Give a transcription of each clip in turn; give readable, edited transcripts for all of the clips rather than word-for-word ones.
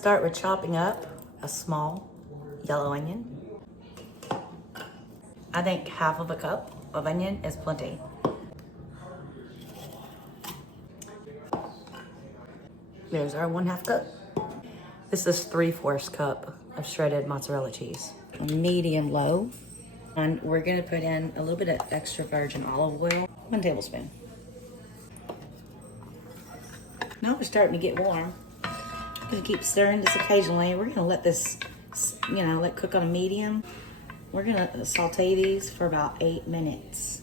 Start with chopping up a small yellow onion. I think half of a cup of onion is plenty. There's our 1/2 cup. This is 3/4 cup of shredded mozzarella cheese. Medium low. And we're gonna put in a little bit of extra virgin olive oil, 1 tablespoon. Now we're starting to get warm. Gonna keep stirring this occasionally. We're gonna let this, let cook on a medium. We're gonna saute these for about 8 minutes.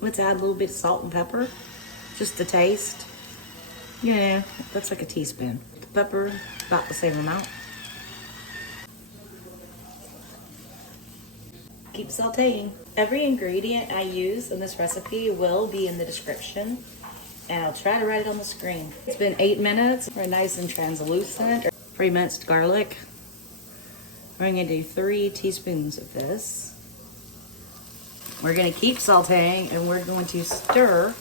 Let's add a little bit of salt and pepper, just to taste. That's like a teaspoon. The pepper, about the same amount. Keep sauteing. Every ingredient I use in this recipe will be in the description, and I'll try to write it on the screen. It's been 8 minutes. We're nice and translucent. Pre-minced garlic. We're gonna do 3 teaspoons of this. We're gonna keep sauteing, and we're going to stir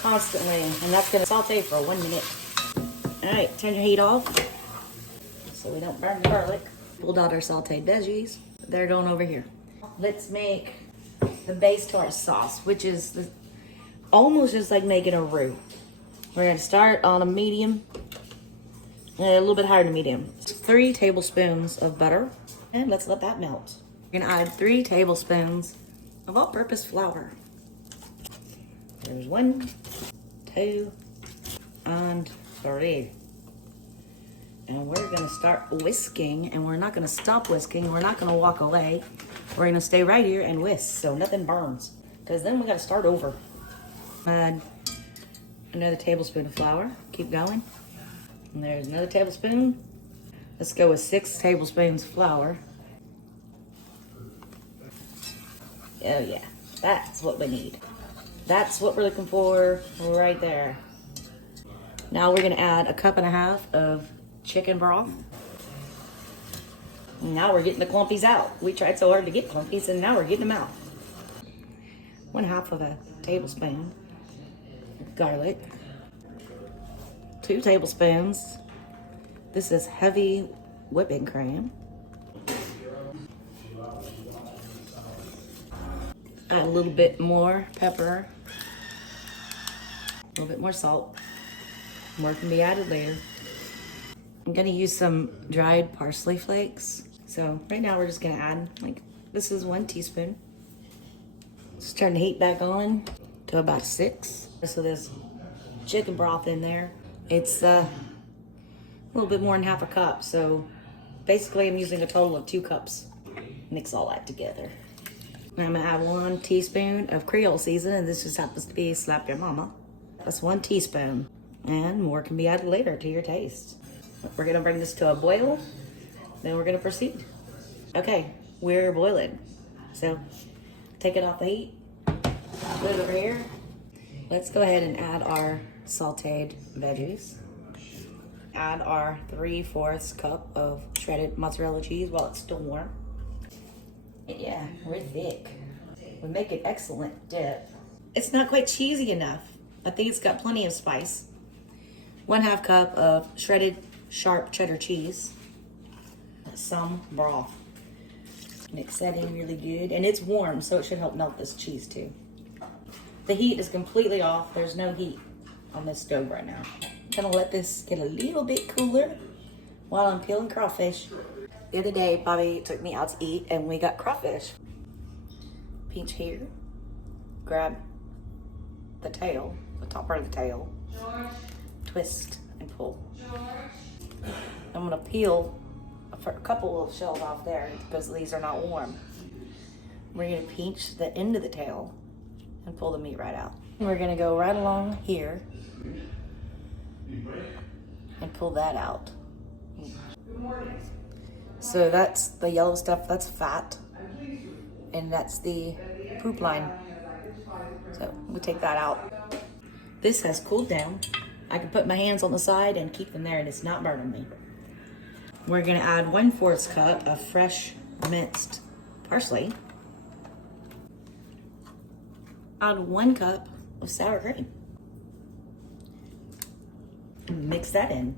constantly, and that's gonna saute for 1 minute. All right, turn your heat off so we don't burn the garlic. Pulled out our sauteed veggies. They're going over here. Let's make the base to our sauce, which is almost just like making a roux. We're gonna start on a medium, a little bit higher than medium. 3 tablespoons of butter, and let's let that melt. We're gonna add 3 tablespoons of all-purpose flour. There's 1, 2, and 3. And we're gonna start whisking, and we're not gonna stop whisking. We're not gonna walk away. We're gonna stay right here and whisk so nothing burns, because then we gotta start over. Add another tablespoon of flour. Keep going. And there's another tablespoon. Let's go with 6 tablespoons of flour. Oh yeah, that's what we need. That's what we're looking for right there. Now we're gonna add 1.5 cups of chicken broth. Now we're getting the clumpies out. We tried so hard to get clumpies, and now we're getting them out. 1/2 of a tablespoon of garlic. 2 tablespoons. This is heavy whipping cream. Add a little bit more pepper. A little bit more salt. More can be added later. I'm gonna use some dried parsley flakes. So right now we're just gonna add, this is 1 teaspoon. Just turn the heat back on to about 6. So there's chicken broth in there. It's a little bit more than 1/2 cup. So basically I'm using a total of 2 cups. Mix all that together. Now I'm gonna add 1 teaspoon of Creole seasoning. This just happens to be Slap Your Mama. That's 1 teaspoon. And more can be added later to your taste. We're gonna bring this to a boil, then we're gonna proceed. Okay, we're boiling. So take it off the heat, put it over here. Let's go ahead and add our sauteed veggies. Add our 3/4 cup of shredded mozzarella cheese while it's still warm. Yeah, we're thick. We make an excellent dip. It's not quite cheesy enough. I think it's got plenty of spice. 1/2 cup of shredded sharp cheddar cheese. Some broth. Mix that in really good. And it's warm, so it should help melt this cheese too. The heat is completely off. There's no heat on this stove right now. I'm gonna let this get a little bit cooler while I'm peeling crawfish. The other day, Bobby took me out to eat and we got crawfish. Pinch here. Grab the tail, the top part of the tail. Twist and pull. I'm gonna peel a couple of shells off there because these are not warm. We're gonna pinch the end of the tail and pull the meat right out. And we're gonna go right along here and pull that out. So that's the yellow stuff, that's fat. And that's the poop line. So we take that out. This has cooled down. I can put my hands on the side and keep them there and it's not burning me. We're gonna add 1/4 cup of fresh minced parsley. Add 1 cup of sour cream. Mix that in.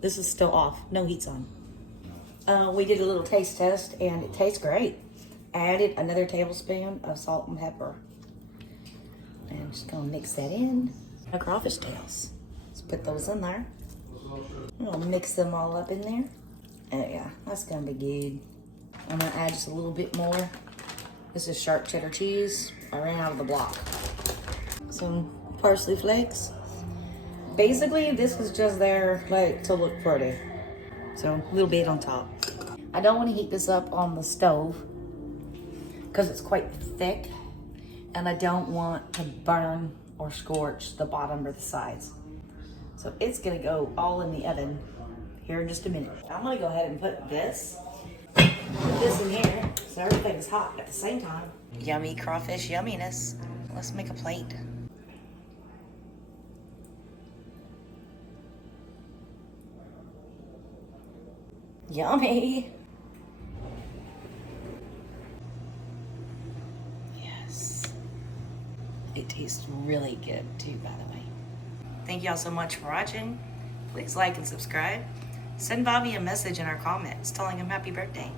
This is still off, no heat's on. We did a little taste test and it tastes great. Added another tablespoon of salt and pepper. And I'm just gonna mix that in. The crawfish tails. Let's put those in there. I'm gonna mix them all up in there. Oh yeah, that's gonna be good. I'm gonna add just a little bit more. This is sharp cheddar cheese. I ran out of the block. Some parsley flakes. Basically, this is just there like to look pretty. So a little bit on top. I don't want to heat this up on the stove because it's quite thick and I don't want to burn or scorch the bottom or the sides. So it's gonna go all in the oven here in just a minute. I'm gonna go ahead and put this in here so everything's hot at the same time. Yummy crawfish yumminess. Let's make a plate. Yummy. Yes. It tastes really good too, by the way. Thank y'all so much for watching. Please like and subscribe. Send Bobby a message in our comments telling him happy birthday.